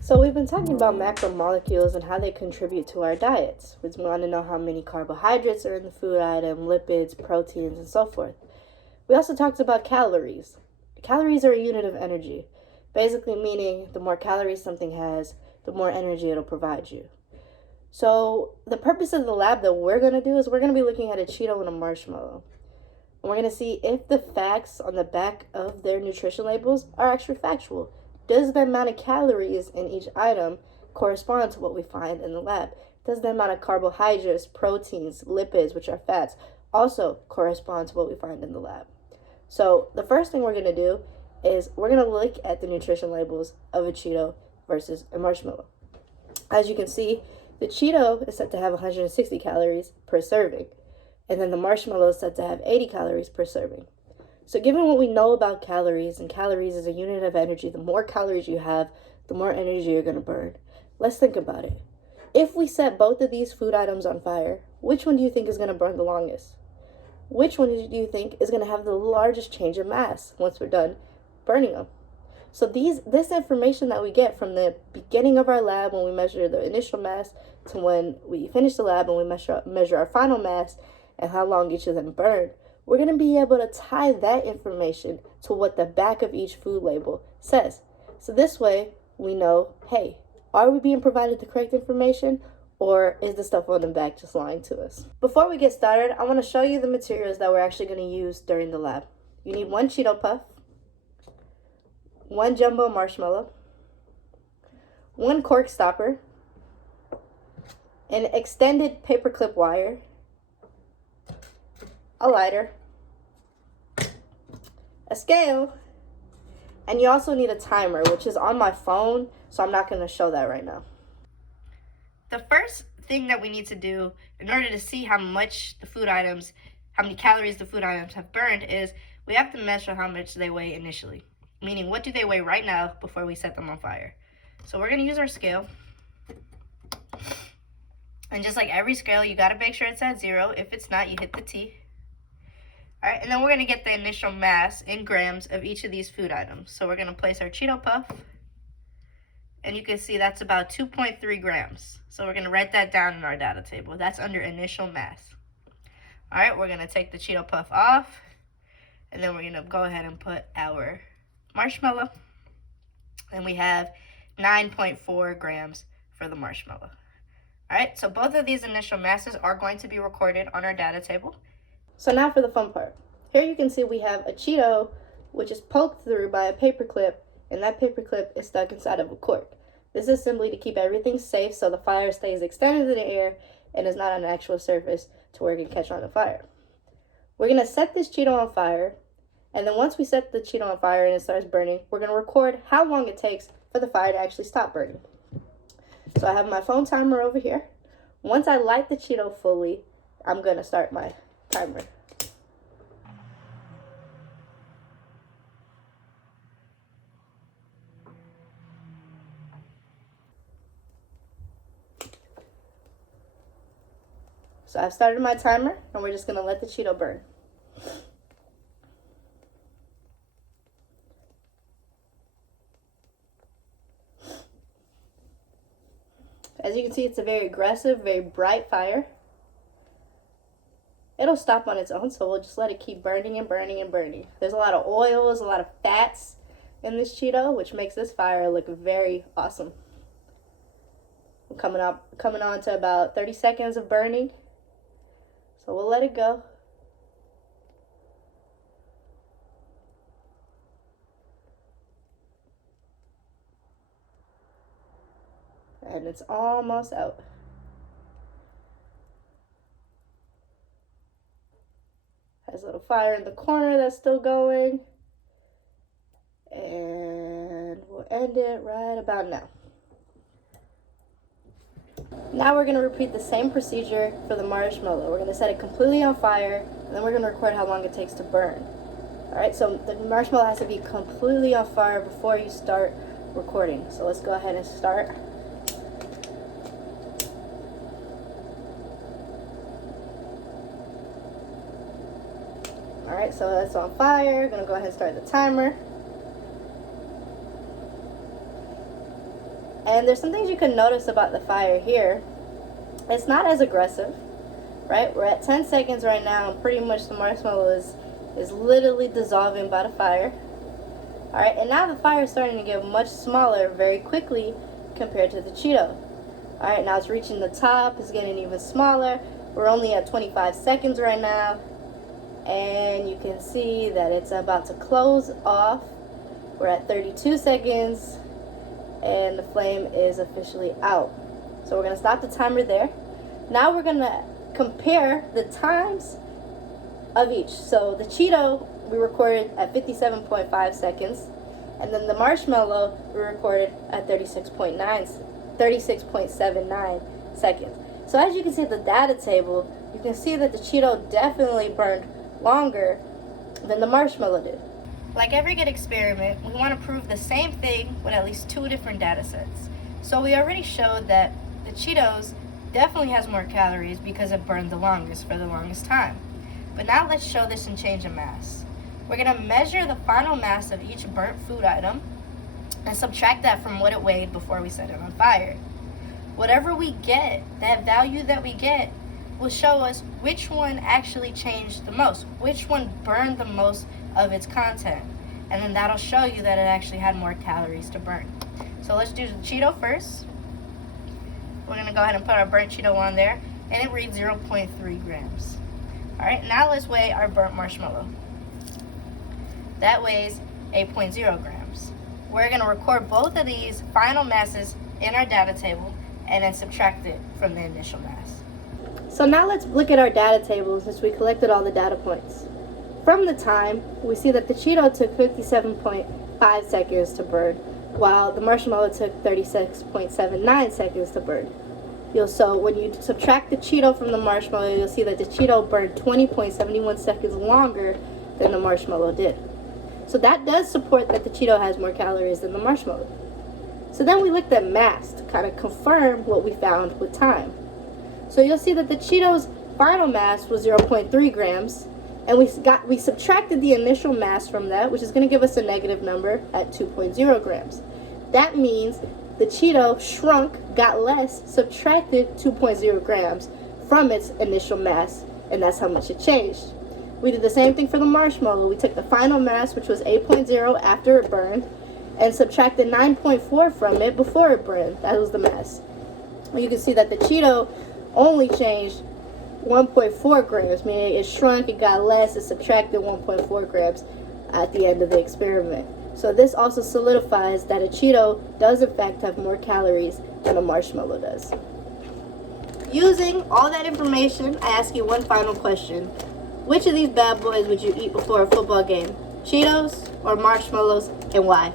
So we've been talking about macromolecules and how they contribute to our diets. We want to know how many carbohydrates are in the food item, lipids, proteins, and so forth. We also talked about calories. Calories are a unit of energy, basically meaning the more calories something has, the more energy it'll provide you. So the purpose of the lab that we're going to do is we're going to be looking at a Cheeto and a marshmallow. And we're going to see if the facts on the back of their nutrition labels are actually factual. Does the amount of calories in each item correspond to what we find in the lab? Does the amount of carbohydrates, proteins, lipids, which are fats, also correspond to what we find in the lab? So the first thing we're going to do is we're going to look at the nutrition labels of a Cheeto versus a marshmallow. As you can see, the Cheeto is said to have 160 calories per serving, and then the marshmallow is said to have 80 calories per serving. So given what we know about calories, and calories is a unit of energy, the more calories you have, the more energy you're going to burn. Let's think about it. If we set both of these food items on fire, which one do you think is going to burn the longest? Which one do you think is going to have the largest change in mass once we're done burning them? So this information that we get from the beginning of our lab when we measure the initial mass to when we finish the lab and we measure our final mass and how long each of them burned, we're going to be able to tie that information to what the back of each food label says. So this way we know, hey, are we being provided the correct information, or is the stuff on the back just lying to us? Before we get started, I want to show you the materials that we're actually going to use during the lab. You need one Cheeto Puff, one jumbo marshmallow, one cork stopper, an extended paperclip wire, a lighter, a scale, and you also need a timer, which is on my phone, so I'm not going to show that right now. The first thing that we need to do in order to see how many calories the food items have burned is we have to measure how much they weigh initially. Meaning, what do they weigh right now before we set them on fire? So we're going to use our scale. And just like every scale, you got to make sure it's at 0. If it's not, you hit the T. All right, and then we're going to get the initial mass in grams of each of these food items. So we're going to place our Cheeto Puff. And you can see that's about 2.3 grams. So we're going to write that down in our data table. That's under initial mass. All right, we're going to take the Cheeto Puff off. And then we're going to go ahead and put our marshmallow, and we have 9.4 grams for the marshmallow. All right, so both of these initial masses are going to be recorded on our data table. So now for the fun part. Here you can see we have a Cheeto, which is poked through by a paper clip, and that paper clip is stuck inside of a cork. This is simply to keep everything safe so the fire stays extended in the air and is not on an actual surface to where it can catch on the fire. We're going to set this Cheeto on fire. And then once we set the Cheeto on fire and it starts burning, we're going to record how long it takes for the fire to actually stop burning. So I have my phone timer over here. Once I light the Cheeto fully, I'm going to start my timer. So I've started my timer, and we're just going to let the Cheeto burn. As you can see, it's a very aggressive, very bright fire. It'll stop on its own, so we'll just let it keep burning and burning and burning. There's a lot of oils, a lot of fats in this Cheeto, which makes this fire look very awesome. We're coming on to about 30 seconds of burning. So we'll let it go. And it's almost out. Has a little fire in the corner that's still going. And we'll end it right about now. Now we're going to repeat the same procedure for the marshmallow. We're going to set it completely on fire, and then we're going to record how long it takes to burn. Alright, so the marshmallow has to be completely on fire before you start recording. So let's go ahead and start. Alright, so that's on fire. I'm going to go ahead and start the timer. And there's some things you can notice about the fire here. It's not as aggressive, right? We're at 10 seconds right now, and pretty much the marshmallow is literally dissolving by the fire. All right, and now the fire is starting to get much smaller very quickly compared to the Cheeto. All right, now it's reaching the top, it's getting even smaller. We're only at 25 seconds right now, and you can see that it's about to close off. We're at 32 seconds, and the flame is officially out. So we're gonna stop the timer there. Now we're gonna compare the times of each. So the Cheeto, we recorded at 57.5 seconds, and then the marshmallow we recorded at 36.79 seconds. So as you can see at the data table, you can see that the Cheeto definitely burned longer than the marshmallow did. Like every good experiment, we want to prove the same thing with at least 2 different data sets. So we already showed that the Cheetos definitely has more calories because it burned the longest for the longest time. But now let's show this in change of mass. We're going to measure the final mass of each burnt food item and subtract that from what it weighed before we set it on fire. Whatever we get, that value that we get, will show us which one actually changed the most, which one burned the most of its content. And then that'll show you that it actually had more calories to burn. So let's do the Cheeto first. We're going to go ahead and put our burnt Cheeto on there, and it reads 0.3 grams. All right, now let's weigh our burnt marshmallow. That weighs 8.0 grams. We're going to record both of these final masses in our data table and then subtract it from the initial mass. So now let's look at our data table since we collected all the data points. From the time, we see that the Cheeto took 57.5 seconds to burn, while the marshmallow took 36.79 seconds to burn. So when you subtract the Cheeto from the marshmallow, you'll see that the Cheeto burned 20.71 seconds longer than the marshmallow did. So that does support that the Cheeto has more calories than the marshmallow. So then we looked at mass to kind of confirm what we found with time. So you'll see that the Cheeto's final mass was 0.3 grams, and we subtracted the initial mass from that, which is going to give us a negative number at 2.0 grams. That means the Cheeto shrunk, got less, subtracted 2.0 grams from its initial mass, and that's how much it changed. We did the same thing for the marshmallow. We took the final mass, which was 8.0 after it burned, and subtracted 9.4 from it before it burned. That was the mass. You can see that the Cheeto only changed 1.4 grams, meaning it shrunk, it got less, it subtracted 1.4 grams at the end of the experiment. So this also solidifies that a Cheeto does in fact have more calories than a marshmallow does. Using all that information, I ask you one final question. Which of these bad boys would you eat before a football game? Cheetos or marshmallows, and why?